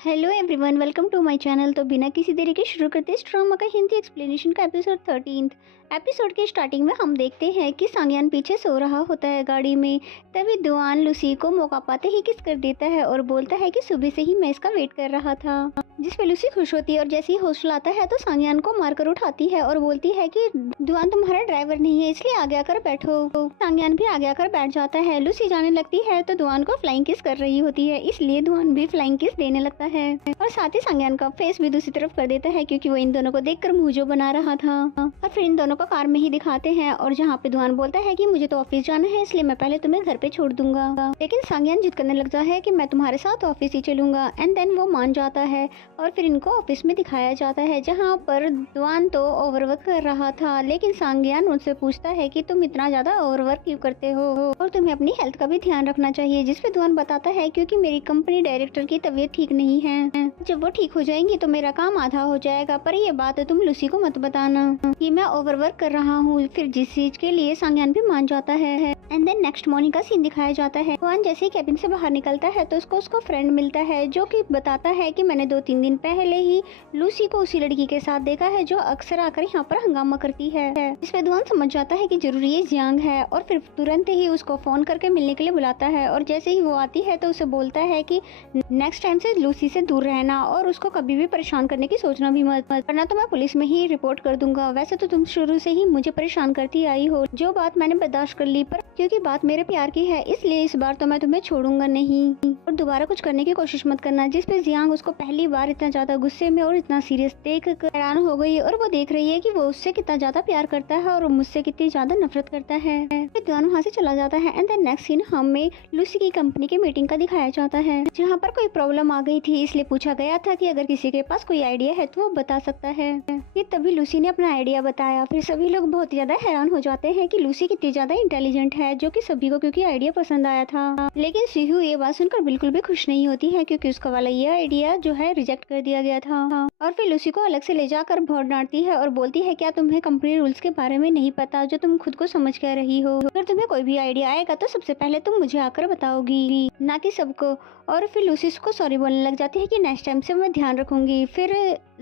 Hello everyone, welcome to my channel. तो बिना किसी देरी के शुरू करते इस ड्रामा का हिंदी एक्सप्लेनेशन का एपिसोड 13। एपिसोड के स्टार्टिंग में हम देखते हैं कि सांग्यान पीछे सो रहा होता है गाड़ी में। तभी दुआन लूसी को मौका पाते ही किस कर देता है और बोलता है कि सुबह से ही मैं इसका वेट कर रहा था, जिस पे लूसी खुश होती है और जैसे ही हॉस्टल आता है तो सांग्यान को मारकर उठाती है और बोलती है कि दुआन तुम्हारा ड्राइवर नहीं है, इसलिए आगे आकर बैठो। सांग्यान भी आगे आकर बैठ जाता है। लूसी जाने लगती है तो दुआन को फ्लाइंग किस कर रही होती है, इसलिए दुआन भी फ्लाइंग किस देने लगता है और साथ ही सांग्यान का फेस भी दूसरी तरफ कर देता है क्योंकि वो इन दोनों को देखकर मुंह जो बना रहा था। और फिर इन दोनों को कार में ही दिखाते हैं और जहाँ पे दुआन बोलता है कि मुझे तो ऑफिस जाना है, इसलिए मैं पहले तुम्हें घर पे छोड़ दूंगा। लेकिन सांग्यान जिद करने लगता है कि मैं तुम्हारे साथ ऑफिस ही चलूंगा। एंड देन वो मान जाता है और फिर इनको ऑफिस में दिखाया जाता है जहाँ पर दुआन तो ओवरवर्क कर रहा था। लेकिन सांग्यान उनसे पूछता है कि तुम इतना ज्यादा ओवरवर्क क्यों करते हो और तुम्हें अपनी हेल्थ का भी ध्यान रखना चाहिए, जिसपे दुआन बताता है क्योंकि मेरी कंपनी डायरेक्टर की तबीयत ठीक नहीं है, जब वो ठीक हो जाएंगी तो मेरा काम आधा हो जाएगा। पर ये बात तुम लूसी को मत बताना कि मैं ओवरवर्क कर रहा हूँ। फिर जिस चीज के लिए सांग्यान भी मान जाता है। एंड देन नेक्स्ट मॉर्निंग का सीन दिखाया जाता है। दुआन जैसे ही कैबिन से बाहर निकलता है तो उसको फ्रेंड मिलता है जो कि बताता है कि मैंने 2-3 दिन पहले ही लूसी को उसी लड़की के साथ देखा है जो अक्सर आकर यहाँ पर हंगामा करती है। इस पे दुआन समझ जाता है कि जरूर ये जियांग है और फिर तुरंत ही उसको फोन करके मिलने के लिए बुलाता है। और जैसे ही वो आती है तो उसे बोलता है कि नेक्स्ट टाइम से लूसी से दूर रहना और उसको कभी भी परेशान करने की सोचना भी मत, वरना तो मैं पुलिस में ही रिपोर्ट कर दूंगा। वैसे तो तुम शुरू से ही मुझे परेशान करती आई हो, जो बात मैंने बर्दाश्त कर ली, पर क्योंकि बात मेरे प्यार की है इसलिए इस बार तो मैं तुम्हें छोड़ूंगा नहीं और दोबारा कुछ करने की कोशिश मत करना। जिस पे जियांग उसको पहली बार इतना ज्यादा गुस्से में और इतना सीरियस देख कर हैरान हो गई और वो देख रही है कि वो उससे कितना ज्यादा प्यार करता है और मुझसे कितनी ज्यादा नफरत करता है। फिर दुआन वहाँ से चला जाता है। एंड देन नेक्स्ट सीन हमें लूसी की कंपनी की मीटिंग का दिखाया जाता है जहाँ पर कोई प्रॉब्लम आ गई थी, इसलिए पूछा गया था कि अगर किसी के पास कोई आइडिया है तो वो बता सकता है। ये तभी लूसी ने अपना आइडिया बताया। फिर सभी लोग बहुत ज्यादा हैरान हो जाते हैं कि लूसी कितनी ज्यादा इंटेलिजेंट है, जो कि सभी को क्योंकि आइडिया पसंद आया था। लेकिन सीहू ये बात सुनकर बिल्कुल भी खुश नहीं होती है क्योंकि उसका वाला ये आइडिया जो है रिजेक्ट कर दिया गया था। और फिर लूसी को अलग से ले जाकर बहुत डांटती है और बोलती है क्या तुम्हें कंपनी रूल्स के बारे में नहीं पता जो तुम खुद को समझ कर रही हो? अगर तुम्हें कोई भी आइडिया आएगा तो सबसे पहले तुम मुझे आकर बताओगी, ना कि सबको। और फिर लूसी उसको सॉरी बोलने लग जाती है कि नेक्स्ट टाइम से मैं ध्यान रखूंगी। फिर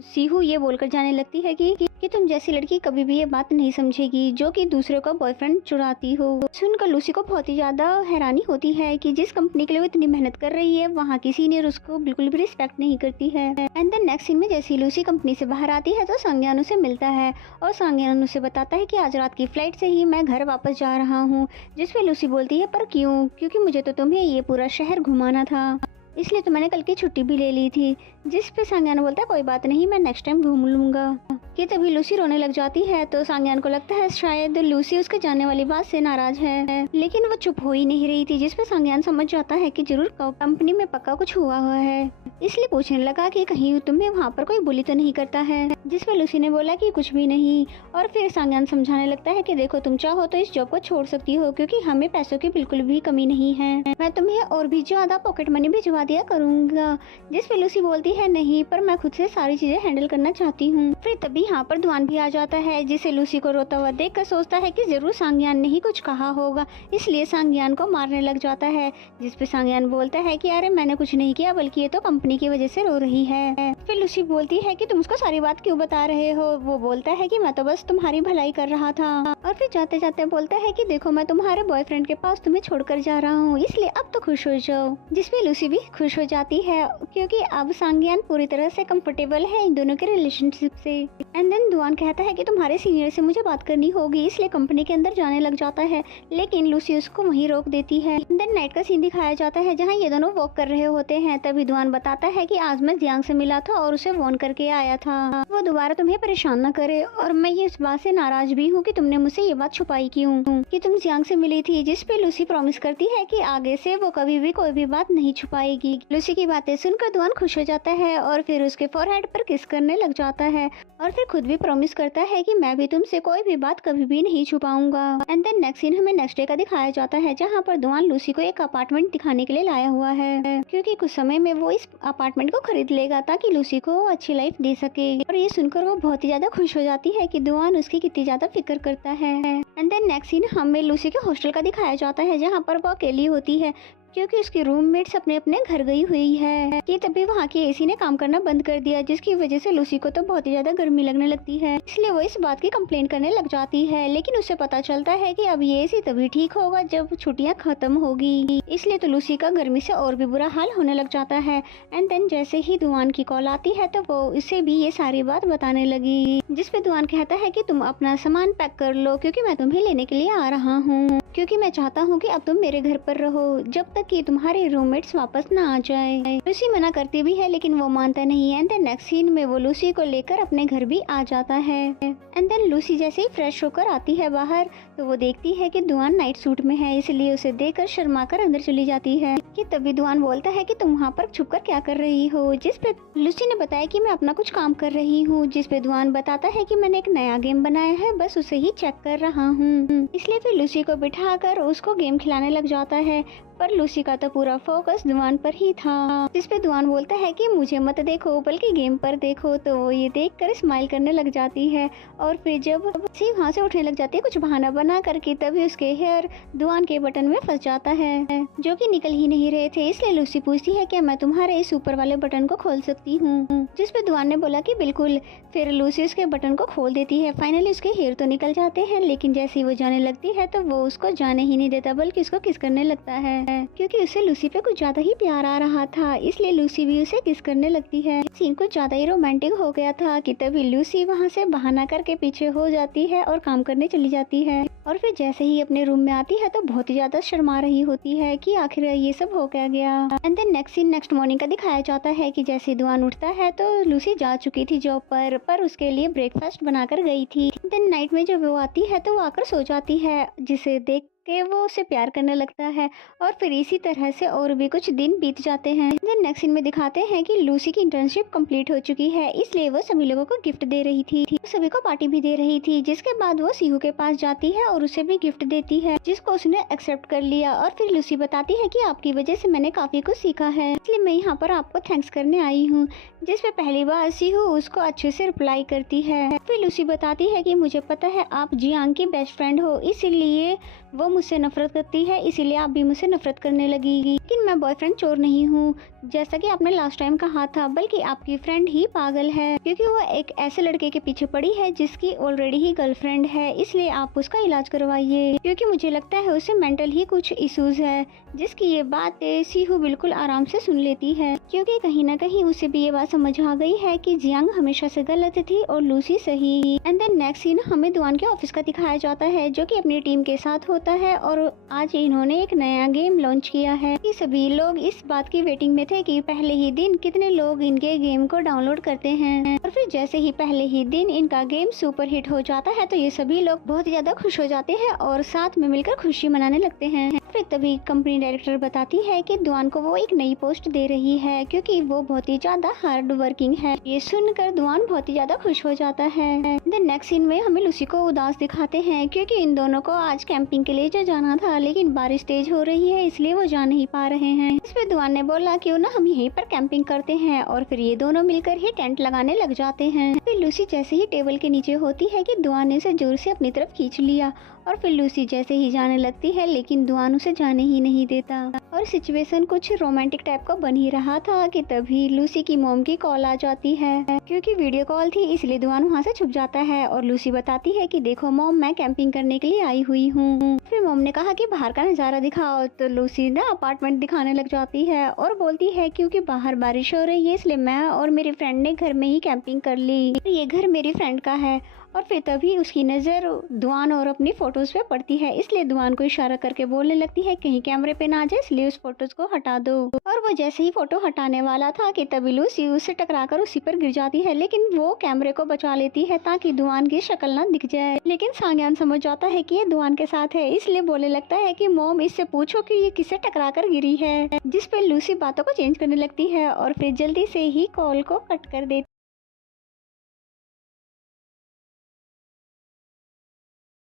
सीहू ये बोलकर जाने लगती है कि तुम जैसी लड़की कभी भी ये बात नहीं समझेगी जो कि दूसरे को बॉयफ्रेंड चुराती हो। सुनकर लूसी को बहुत ही ज्यादा हैरानी होती है कि जिस कंपनी के लिए वो इतनी मेहनत कर रही है वहाँ की सीनियर उसको बिल्कुल भी रिस्पेक्ट नहीं करती है। एंड देन नेक्स्ट सीन में जैसे ही लूसी कंपनी से बाहर आती है तो सांग्यान उसे मिलता है और सांग्यान उसे बताता है कि आज रात की फ्लाइट से ही मैं घर वापस जा रहा हूँ। जिसपे लूसी बोलती है पर क्यों? क्योंकि मुझे तो तुम्हें ये पूरा शहर घुमाना था, इसलिए तो मैंने कल की छुट्टी भी ले ली थी। जिस पे सांग्यान बोलता है कोई बात नहीं, मैं नेक्स्ट टाइम घूम लूंगा। कि तभी लूसी रोने लग जाती है तो सांग्यान को लगता है शायद लूसी उसके जाने वाली बात से नाराज है, लेकिन वो चुप हो ही नहीं रही थी। जिसपे सांग्यान समझ जाता है कि जरूर कंपनी में पक्का कुछ हुआ है, इसलिए पूछने लगा कि कहीं तुम्हें वहाँ पर कोई बुली तो नहीं करता है। जिसपे लूसी ने बोला कि कुछ भी नहीं। और फिर सांग्यान समझाने लगता है कि देखो तुम चाहो तो इस जॉब को छोड़ सकती हो क्योंकि हमें पैसों की बिल्कुल भी कमी नहीं है, मैं तुम्हें और भी ज्यादा पॉकेट मनी भिजवा दिया करूंगा। जिसपे लूसी बोलती है नहीं, पर मैं खुद से सारी चीजें हैंडल करना चाहती हूँ। फिर तभी यहाँ पर दुआन भी आ जाता है जिसे लूसी को रोता हुआ देखकर सोचता है कि जरूर सांग्यान ने ही कुछ कहा होगा, इसलिए सांग्यान को मारने लग जाता है। जिसपे सांग्यान बोलता है कि अरे मैंने कुछ नहीं किया, बल्कि ये तो कंपनी की वजह से रो रही है। फिर लूसी बोलती है कि तुम उसको सारी बात क्यों बता रहे हो? वो बोलता है कि मैं तो बस तुम्हारी भलाई कर रहा था। और फिर जाते जाते बोलता है कि देखो मैं तुम्हारे बॉयफ्रेंड के पास तुम्हें छोड़कर जा रहा हूँ, इसलिए अब तो खुश हो जाओ। जिसपे लूसी भी खुश हो जाती है क्योंकि अब सांग्यान पूरी तरह से कंफर्टेबल है इन दोनों के रिलेशनशिप से। एंड देन दुआन कहता है कि तुम्हारे सीनियर से मुझे बात करनी होगी, इसलिए कंपनी के अंदर जाने लग जाता है, लेकिन लूसी उसको वहीं रोक देती है। देन नाइट का सीन दिखाया जाता है जहाँ ये दोनों वॉक कर रहे होते हैं। तभी दुआन बताता है कि आज मैं जियांग से मिला था और उसे वार्न करके आया था वो दोबारा तुम्हें परेशान न करे, और मैं ये इस बात से नाराज भी हूँ कि तुमने मुझसे ये बात छुपाई क्यों कि तुम जियांग से मिली थी। जिसपे लूसी प्रॉमिस करती है कि आगे से वो कभी भी कोई भी बात नहीं छुपाएगी। लूसी की बातें सुनकर दुआन खुश हो जाता है और फिर उसके फोरहेड पर किस करने लग जाता है और फिर खुद भी प्रॉमिस करता है कि मैं भी तुमसे कोई भी बात कभी भी नहीं छुपाऊंगा। एंड देन नेक्स्ट सीन हमें नेक्स्ट डे का दिखाया जाता है जहाँ पर दुआन लूसी को एक अपार्टमेंट दिखाने के लिए लाया हुआ है क्योंकि कुछ समय में वो इस अपार्टमेंट को खरीद लेगा ताकि लूसी को अच्छी लाइफ दे सके। और ये सुनकर वो बहुत ही ज्यादा खुश हो जाती है कि दुआन उसकी कितनी ज्यादा फिक्र करता है। एंड देन नेक्स्ट सीन हमें लूसी के हॉस्टल का दिखाया जाता है जहाँ पर वो अकेली होती है क्योंकि उसकी रूममेट्स अपने अपने घर गई हुई है कि तभी वहाँ की एसी ने काम करना बंद कर दिया, जिसकी वजह से लूसी को तो बहुत ही ज्यादा गर्मी लगने लगती है। इसलिए वो इस बात की कंप्लेन करने लग जाती है, लेकिन उसे पता चलता है कि अब ये एसी तभी ठीक होगा जब छुट्टियां खत्म होगी। इसलिए तो लूसी का गर्मी से और भी बुरा हाल होने लग जाता है। एंड देन जैसे ही दुआन की कॉल आती है तो वो इसे भी ये सारी बात बताने लगी, जिसपे दुआन कहता है कि तुम अपना सामान पैक कर लो क्योंकि मैं तुम्हें लेने के लिए आ रहा हूँ, क्योंकि मैं चाहता हूँ कि अब तुम मेरे घर पर रहो जब तक कि तुम्हारे रूममेट्स वापस ना आ जाए। लूसी मना करती भी है लेकिन वो मानता नहीं है। एंड देन नेक्स्ट सीन में वो लूसी को लेकर अपने घर भी आ जाता है। एंड देन लूसी जैसे ही फ्रेश होकर आती है बाहर तो वो देखती है कि दुआन नाइट सूट में है, इसलिए उसे देखकर शर्माकर अंदर चली जाती है। कि तभी दुआन बोलता है कि तुम वहाँ पर छुपकर क्या कर रही हो, जिस पे लूसी ने बताया कि मैं अपना कुछ काम कर रही हूँ, जिस पे दुआन बताता है कि मैंने एक नया गेम बनाया है, बस उसे ही चेक कर रहा हूँ। इसलिए फिर लूसी को बिठाकर उसको गेम खिलाने लग जाता है, पर लूसी का तो पूरा फोकस दुआन पर ही था, जिस पे दुआन बोलता है कि मुझे मत देखो बल्कि गेम पर देखो। तो वो ये देखकर स्माइल करने लग जाती है और फिर जब लूसी वहाँ से उठने लग जाती है कुछ बहाना बना करके, तभी उसके हेयर दुआन के बटन में फंस जाता है जो कि निकल ही नहीं रहे थे। इसलिए लूसी पूछती है कि मैं तुम्हारे इस ऊपर वाले बटन को खोल सकती हूँ, जिस पे दुआन ने बोला कि बिल्कुल। फिर लूसी उसके बटन को खोल देती है। फाइनली उसके हेयर तो निकल जाते हैं, लेकिन जैसे ही वो जाने लगती है तो वो उसको जाने ही नहीं देता बल्कि उसको किस करने लगता है, क्योंकि उसे लूसी पे कुछ ज्यादा ही प्यार आ रहा था। इसलिए लूसी भी उसे किस करने लगती है। सीन कुछ ज्यादा ही रोमांटिक हो गया था कि तभी लूसी वहाँ से बहाना करके पीछे हो जाती है और काम करने चली जाती है। और फिर जैसे ही अपने रूम में आती है तो बहुत ही ज्यादा शर्मा रही होती है कि आखिर ये सब हो क्या गया। And then next scene next morning का दिखाया जाता है कि जैसे दुआन उठता है तो लूसी जा चुकी थी जॉब पर उसके लिए ब्रेकफास्ट बनाकर गई थी। देन नाइट में जब वो आती है तो वो आकर सो जाती है, जिसे देख के वो उसे प्यार करने लगता है। और फिर इसी तरह से और भी कुछ दिन बीत जाते हैं। देन नेक्स्ट सीन में दिखाते हैं कि लूसी की इंटर्नशिप कंप्लीट हो चुकी है, इसलिए वो सभी लोगों को गिफ्ट दे रही थी, सभी को पार्टी भी दे रही थी। जिसके बाद वो सीहू के पास जाती है और उसे भी गिफ्ट देती है, जिसको उसने एक्सेप्ट कर लिया। और फिर लूसी बताती है कि आपकी वजह से मैंने काफी कुछ सीखा है, इसलिए मैं यहाँ पर आपको थैंक्स करने आई हूँ। जिस पे पहली बार सीहू उसको अच्छे से रिप्लाई करती है। फिर लूसी बताती है कि मुझे पता है आप जियांग की बेस्ट फ्रेंड हो, इसीलिए वो मुझसे नफरत करती है, इसीलिए आप भी मुझसे नफरत करने लगेगी। लेकिन मैं बॉयफ्रेंड चोर नहीं हूँ जैसा कि आपने लास्ट टाइम कहा था, बल्कि आपकी फ्रेंड ही पागल है, क्योंकि वो एक ऐसे लड़के के पीछे पड़ी है जिसकी ऑलरेडी ही गर्लफ्रेंड है। इसलिए आप उसका इलाज करवाइए, क्योंकि मुझे लगता है उसे मेंटल ही कुछ इश्यूज है। जिसकी ये बात सीहू बिल्कुल आराम से सुन लेती है, क्योंकि कहीं ना कहीं उसे भी ये बात समझ आ गई है कि जियांग हमेशा से गलत थी और लूसी सही। एंड देन नेक्स्ट सीन हमें दुआन के ऑफिस का दिखाया जाता है, जो कि अपनी टीम के साथ होता है। और आज इन्होंने एक नया गेम लॉन्च किया है कि सभी लोग इस बात की वेटिंग में थे कि पहले ही दिन कितने लोग इनके गेम को डाउनलोड करते हैं। और फिर जैसे ही पहले ही दिन इनका गेम सुपर हिट हो जाता है तो ये सभी लोग बहुत ही ज्यादा खुश हो जाते हैं और साथ में मिलकर खुशी मनाने लगते हैं। फिर तभी कंपनी डायरेक्टर बताती है कि दुआन को वो एक नई पोस्ट दे रही है, क्योंकि वो बहुत ही ज्यादा हार्ड वर्किंग है। ये सुनकर दुआन बहुत ही ज्यादा खुश हो जाता है। देन नेक्स्ट सीन में हमें लूसी को उदास दिखाते हैं, क्योंकि इन दोनों को आज कैंपिंग के लिए जो जाना था, लेकिन बारिश तेज हो रही है इसलिए वो जा नहीं पा रहे हैं। इस पे दुआन ने बोला क्यों ना हम यहीं पर कैंपिंग करते हैं, और फिर ये दोनों मिलकर ही टेंट लगाने लग जाते हैं। फिर लूसी जैसे ही टेबल के नीचे होती है कि दुआन ने उसे जोर से अपनी तरफ खींच लिया, और फिर लूसी जैसे ही जाने लगती है लेकिन दुआन उसे जाने ही नहीं देता। और सिचुएशन कुछ रोमांटिक टाइप का बन ही रहा था कि तभी लूसी की मॉम की कॉल आ जाती है, क्योंकि वीडियो कॉल थी इसलिए दुआन वहाँ से छुप जाता है। और लूसी बताती है कि देखो मॉम, मैं कैंपिंग करने के लिए आई हुई हूँ। फिर मॉम ने कहा कि बाहर का नज़ारा दिखाओ, तो लूसी ना अपार्टमेंट दिखाने लग जाती है और बोलती है क्योंकि बाहर बारिश हो रही है इसलिए मैं और मेरी फ्रेंड ने घर में ही कैंपिंग कर ली, ये घर मेरी फ्रेंड का है। और फिर तभी उसकी नज़र दुआन और अपनी फोटोज पे पड़ती है, इसलिए दुआन को इशारा करके बोलने लगती है कहीं कैमरे पे ना आ जाए, इसलिए उस फोटोज को हटा दो। और वो जैसे ही फोटो हटाने वाला था कि तभी लूसी उससे टकराकर उसी पर गिर जाती है, लेकिन वो कैमरे को बचा लेती है ताकि दुआन की शक्ल ना दिख जाए। लेकिन सांग्यान समझ जाता है कि ये दुआन के साथ है, इसलिए बोलने लगता है कि मॉम, इससे पूछो कि ये किससे टकराकर गिरी है, जिस पे लूसी बातों को चेंज करने लगती है और फिर जल्दी से ही कॉल को कट कर देती